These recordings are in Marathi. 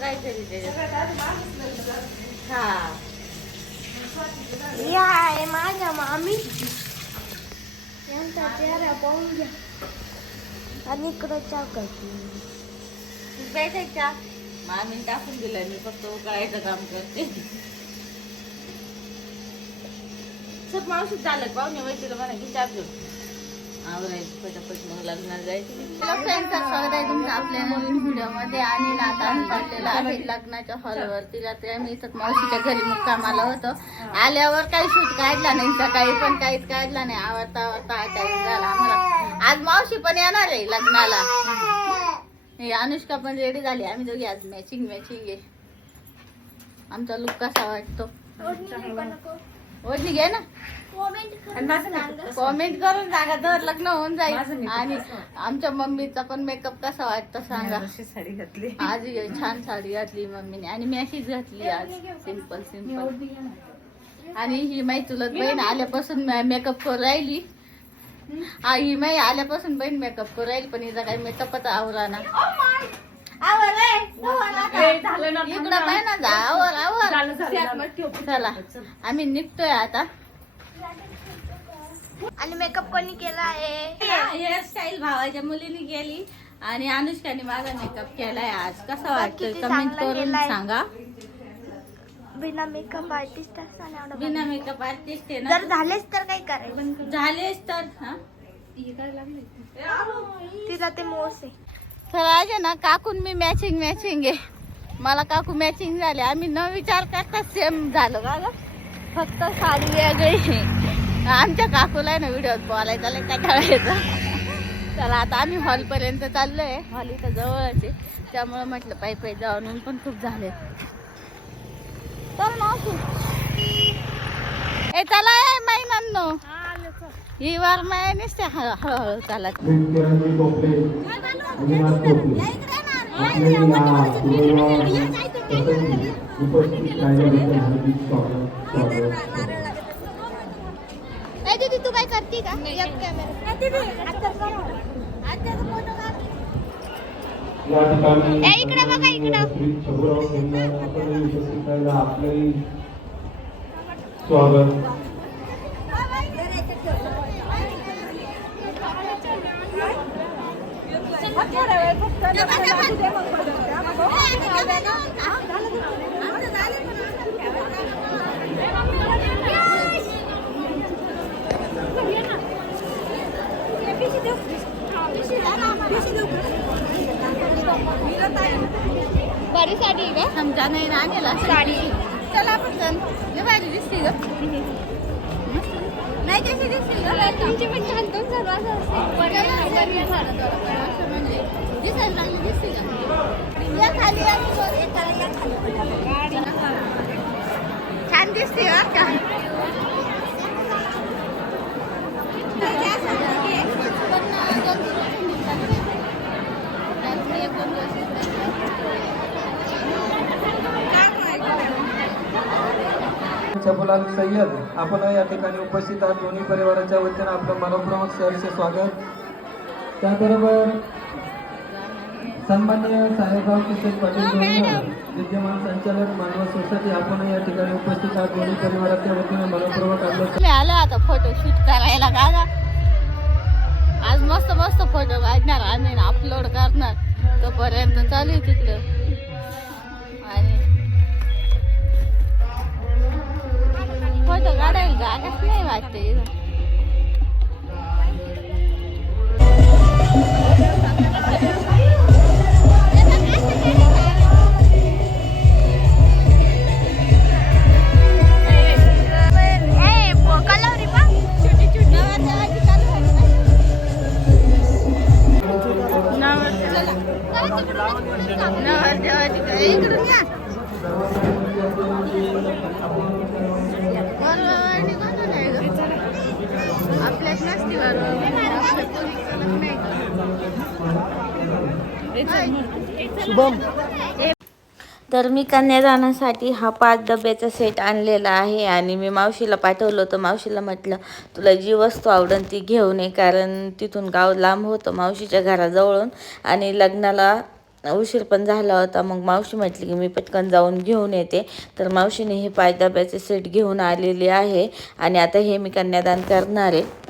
काहीतरी हा. या आहे माझ्या मामी. यांचा चेहरा पाहून घ्या. आणि इकडं चहा करते भेटायच्या मग आम्ही टाकून दिलं मी फक्त उकळायचं काम करते. सब मावशी चालत पाहुणे माहिती म्हणा की चहा घेऊन आवरायचं पटापट मग लग्नाला जायचं. फ्रेंड्स स्वागत आहे तुमचं आपल्या नवीन व्हिडिओमध्ये. आणि आता आम्ही चाललेलो आहे लग्नाच्या हॉलवरती. रात्री आम्ही इथं मावशीच्या घरी मुक्कामाला होतो. आल्यावर काही शूट काढला नाही सकाळी पण काहीच काढला नाही. आवडता आवडता टाइम झाला आम्हाला. आज मावशी पण येणार आहे लग्नाला. हे अनुष्का पण रेडी झाली. आम्ही दोघी आज मॅचिंग मॅचिंग आहे. आमचा लुक कसा वाटतो? ओढणी घे ना. कॉमेंट करून सांगा. तर लग्न होऊन जाईल. आणि आमच्या मम्मीचा पण मेकअप कसा वाटतो सांगा. साडी घातली. आज छान साडी घातली मम्मीने. आणि मी अशीच घातली आज. सिंपल सिंपल आणि ही माई तुला बहीण आल्यापासून मेकअप करून राहिली. हा ही माई आल्यापासून बहीण मेकअप करून राहिली पण हिचा काही मेकअपच आवरा ना. इकडं पाय ना जा. आवर आवर चला. आम्ही निघतोय आता. आणि मेकअप कोणी केला आहे? हेअरस्टाईल भावाच्या मुलीने केली आणि अनुष्काने माझा मेकअप केलाय आज. कसा वाटतोय? किती कमेंट चांगला करून केलाय. सांगा. बिना मेकअप आर्टिस्ट असताना बिना मेकअप आर्टिस्ट आहे ना जर झालेच तर काय करायचं? झालेच तर हा? तिला ते मोस आहे. तर आज ना काकून मी मॅचिंग मॅचिंग आहे. मला काकू मॅचिंग झाले. आम्ही न विचार करता सेम झालं. का फक्त साडी वेगळी. आमच्या काकूला आहे ना व्हिडिओत बोलायचा लय करायचं चला आता आम्ही हॉलपर्यंत चाललो चाललोय. हॉल इथं जवळच आहे. त्यामुळं म्हटलं पायी पायी जाऊन ऊन पण खूप झाले. तर मावशी ए चला ए महिन्यांनो ही वार माया नसते हळूहळू चालत दीदी तू काय करते का इकडे बघा, इकडं. स्वागत बरी साडी का समजा नाही ना आणला साडी. चला आपण भारी दिसते ग. नाही कशी दिसते तुमची पण छान सर्व असं. असते असं दिसायला चांगली दिसते का? या खाली या खाली छान दिसते बरं का शबुलाल सय्यद आपण या ठिकाणी उपस्थित आहात. दोन्ही परिवाराच्या वतीनं आपलं मनपूर्वक सहर्ष स्वागत. त्याबरोबर सन्मान्य साहेबराव किशोर पाटील विद्यमान संचालक मानव सोसायटी आपण या ठिकाणी उपस्थित आहात. दोन्ही परिवाराच्या वतीने मनपूर्वक आपलं मी आलो आता फोटो शूट करायला का आज मस्त मस्त फोटो काढणार आम्ही अपलोड करणार. तोपर्यंत चालू आहे तिकडं. आणि फोटो काढायला जागाच नाही वाटते शुभम. तर मी कन्यादानासाठी हा पाच डब्याचा सेट आणलेला आहे आणि मी मावशीला पाठवलं होतं. मावशीला म्हटलं तुला जी वस्तू आवडेल ती घेऊन ये कारण तिथून गाव लांब होतं मावशीच्या घराजवळून आणि लग्नाला उशीर पण झाला होता. मग मावशी म्हटली की मी पटकन जाऊन घेऊन येते. तर मावशीने हे पाच डब्याचे सेट घेऊन आलेले आहे आणि आता हे मी कन्यादान करणार आहे.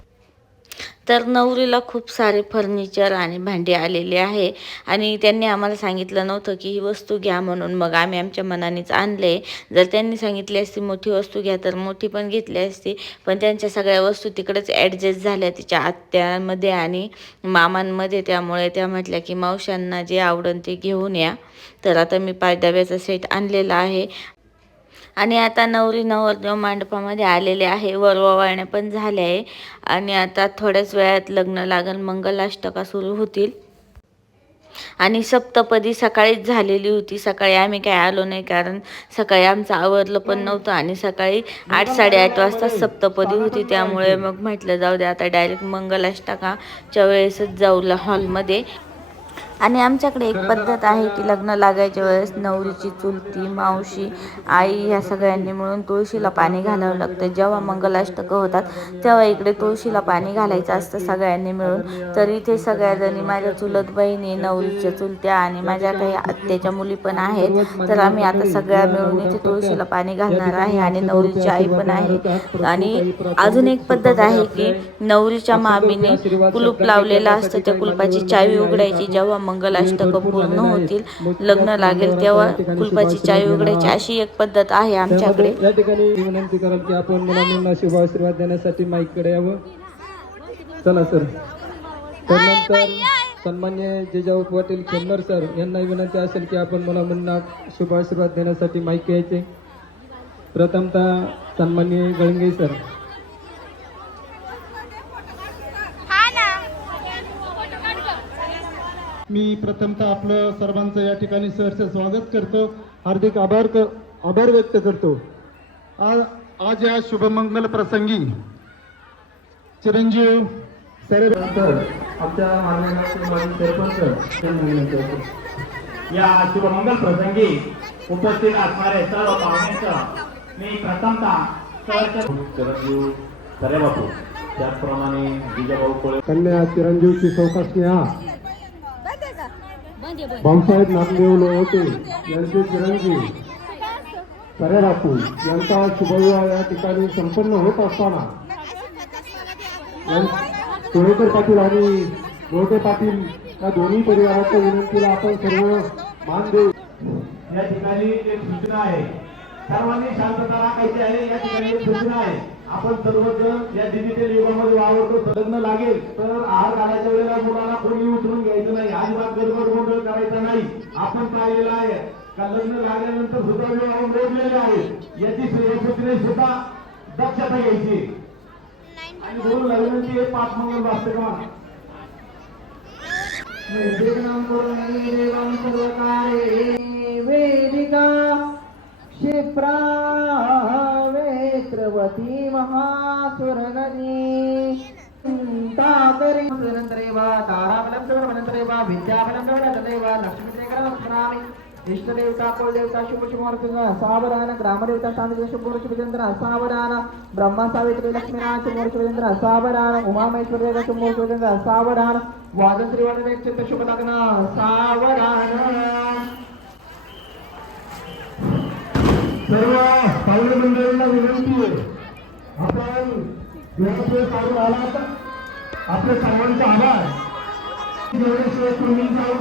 तर नवरीला खूप सारे फर्निचर आणि भांडे आलेले आहे. आणि त्यांनी आम्हाला सांगितलं नव्हतं की ही वस्तू घ्या म्हणून. मग आम्ही आमच्या मनानेच आणले. जर त्यांनी सांगितली असती मोठी वस्तू घ्या तर मोठी पण घेतली असती. पण त्यांच्या सगळ्या वस्तू तिकडेच ॲडजस्ट झाल्या तिच्या आत्यामध्ये आणि मामांमध्ये. त्यामुळे त्या म्हटल्या की मावशांना जे आवडन ते घेऊन या. तर आता मी पायदाव्याचा सेट आणलेला आहे. आणि आता नवरी नवरदेव मंडपामध्ये आलेले आहे. वरवाळण्या पण झाल्या आहे. आणि आता थोड्याच वेळात लग्न लागल. मंगलाष्टका सुरू होतील. आणि सप्तपदी सकाळीच झालेली होती. सकाळी आम्ही काय आलो नाही कारण सकाळी आमचं आवरलं पण नव्हतं आणि सकाळी आठ साडेआठ वाजता सप्तपदी होती. त्यामुळे मग म्हटलं जाऊ दे आता डायरेक्ट मंगलाष्टकाच्या वेळेसच जाऊ ल- हॉलमध्ये आणि आमच्याकडे एक पद्धत आहे की लग्न लागायच्या वेळेस नवरीची चुलती मावशी आई ह्या सगळ्यांनी मिळून तुळशीला पाणी घालावं लागतं. जेव्हा मंगलाष्टकं होतात तेव्हा इकडे तुळशीला पाणी घालायचं असतं सगळ्यांनी मिळून. तर इथे सगळ्याजणी माझ्या चुलत बहिणी नवरीच्या चुलत्या आणि माझ्या काही आत्याच्या मुली पण आहेत. तर आम्ही आता सगळ्या मिळून इथे तुळशीला पाणी घालणार आहे आणि नवरीची आई पण आहे. आणि अजून एक पद्धत आहे की नवरीच्या मामीने कुलूप लावलेला असतं. त्या कुलपाची चावी उघडायची. जेव्हा मंगलाष्टक पूर्ण होतील. लग्न लागेल तेव्हा कुलपाची चावी उघडायची अशी एक पद्धत आहे आमच्याकडे. या ठिकाणी विनंती कराल की आपण मुलांना शुभ आशीर्वाद देण्यासाठी माईककडे यावं. चला सर त्यानंतर सन्मान्य जिजाऊ पाटील खेमनर सर यांना विनंती असेल की आपण मुला मुलांना शुभ आशीर्वाद देण्यासाठी माईक घ्यायचे. प्रथमतः सन्मान्य गळंगे सर हा ना मी प्रथमतः आपलं सर्वांचं या ठिकाणी सहर्ष स्वागत करतो. हार्दिक आभार क- आभार व्यक्त करतो. आज आज या शुभमंगल प्रसंगी चिरंजीव सर आमच्या सरपंच या शुभमंगल प्रसंगी उपस्थित असणारे सर्व पाहुण्यांचं मी प्रथमतः चिरंजीव सरे बापू त्याचप्रमाणे विजयभाऊ कोळे. कन्या चिरंजीवची चौकशी हा. भाऊसाहेब नामदेव लोहते यांचे चिरंजीव सरे बापू यांचा शुभविवाह या ठिकाणी संपन्न होत असताना कोळेकर पाटील आणि लोहते पाटील या दोन्ही परिवाराच्या विनंतीला आपण सर्व मान देऊ. या ठिकाणी एक सूचना आहे. सर्वांनी शांतता राखायची आहे या ठिकाणी सूचना आहे. आपण सर्वजण या डिजिटल युगामध्ये लग्न लागेल तर आहार घालायच्या वेळेला मुलाला कोणी उतरून घ्यायचं नाही. अजिबात गडबड गोंधळ करायचा नाही. आपण पाहिलेलं आहे का लग्न लागल्यानंतर सुद्धा विवाह मोडलेले आहे. याची सूचने सुद्धा दक्षता घ्यायची. आणि म्हणून लग्नाची एक पाच मंगल वाचते का वेदिका क्षिप्रा वेत्रवती महासुरनदी తదనంతరేవ తారాబలం అనంతరేవ విద్యాబలం అనంతరేవ లక్ష్మీశేఖర నమస్కరామి ఇష్టదేవత కులదేవత శుభశుభార్తున సావరాన గ్రామదేవత శాంతి శుభోషుభచంద్ర సావరాన బ్రహ్మ సావిత్రి లక్ష్మీనాథ శుభోషుభచంద్ర సావరాన ఉమామేశ్వర దేవ శుభోషుభచంద్ర సావరాన వాదంత్రి వర్ణ చిత్త శుభలగ్న సావరాన. సర్వ పౌరులందరిలో వినంతి. అపాయి. व्यवस्थेत काढून आलात आपल्या सर्वांचा आभार. जेवढ्याशिवाय तुम्ही जाऊ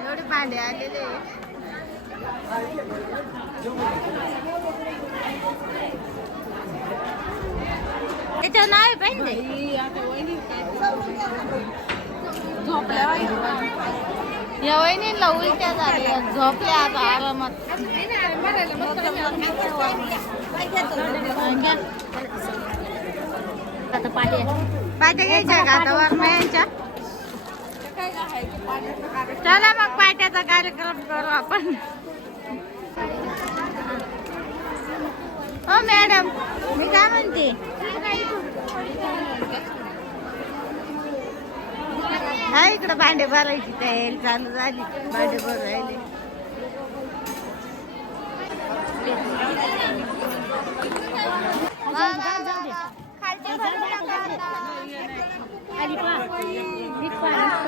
एवढे भांडे आलेले. त्याच्यावर नाव आहे पाहिजे या वहिनीला उलट्या झाल्या झोपल्या आता आरामात. आता पाट्या पाट्या घ्यायच्या का? आता वरमायांच्या चला मग पाट्याचा कार्यक्रम करू आपण. हो मॅडम मी काय म्हणते? हा इकडे भांडे भरायची तयारी चालू झाली. भांडे भर राहिले.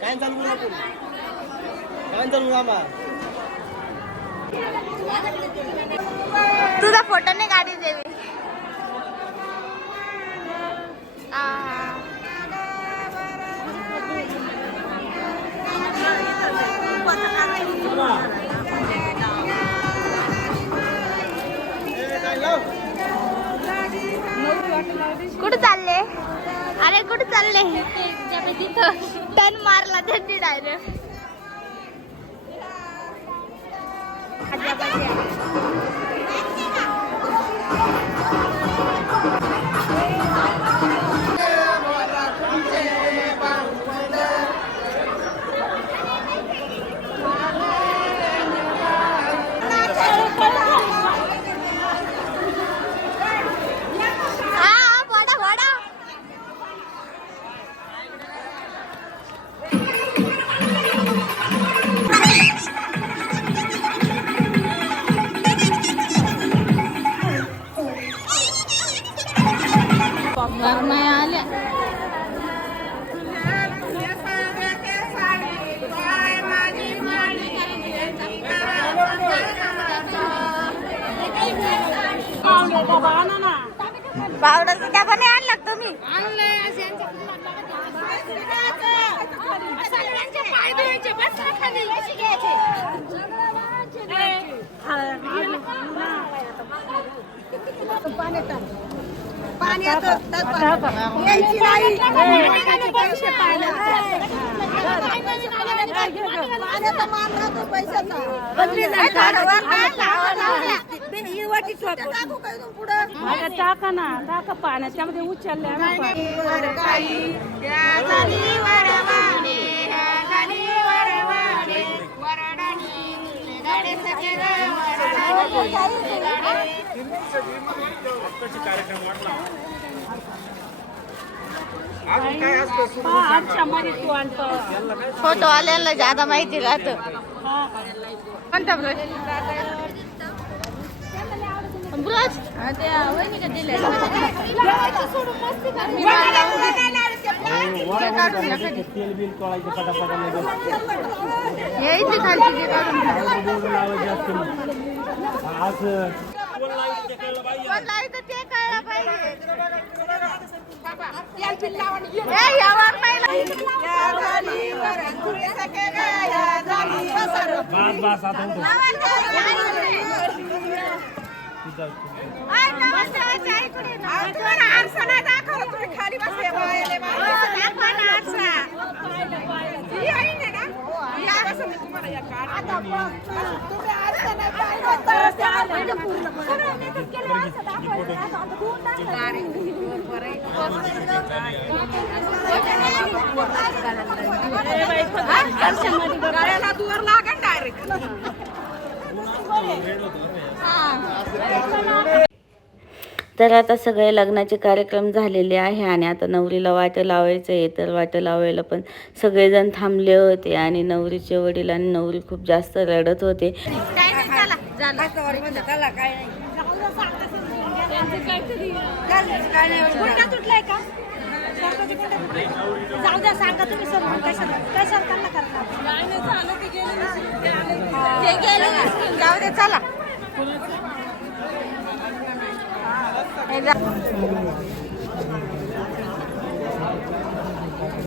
नाही चालायचं तुझा फोटो नाही गाडी देवी. टन मारला त्यांनी डायरेक्ट गरमाया काय पावडरचा डबा नाही आणला तुम्ही टाका ना. टाका पाण्याच्यामध्ये उचलल्या ना पाणी. हा, आमच्या मध्ये तू आणतो फोटो आल्याला ज्यादा माहिती राहत. कोणता ब्रश? ब्रश? तेल बिल तोळायचे पटापटा लगेच यायची खालची जी काढून बोर्ड लावायचे असते ते कळलं पाहिजे. ए, आरसा नाही दाखवला, तुम्ही खाली बसले बायाले बाया. हो, दाखवा ना आरसा. ही आई आहे ना? ही आई बसवते तुम्हाला या काढ. आता बघ, तुम्ही आरसा नाही पाहिला तर त्या पूर्ण सगळं makeup केलं, आरसा दाखवायचा नाही, आता धुवून टाकायचं. गळ्याला दुवर लागेल direct. तर आता सगळे लग्नाचे कार्यक्रम झालेले आहे आणि आता नवरीला वाटं लावायचं आहे. तर वाटं लावायला पण सगळेजण थांबले होते आणि नवरीचे वडील आणि नवरी खूप जास्त रडत होते. जाऊ दे चला हे जा.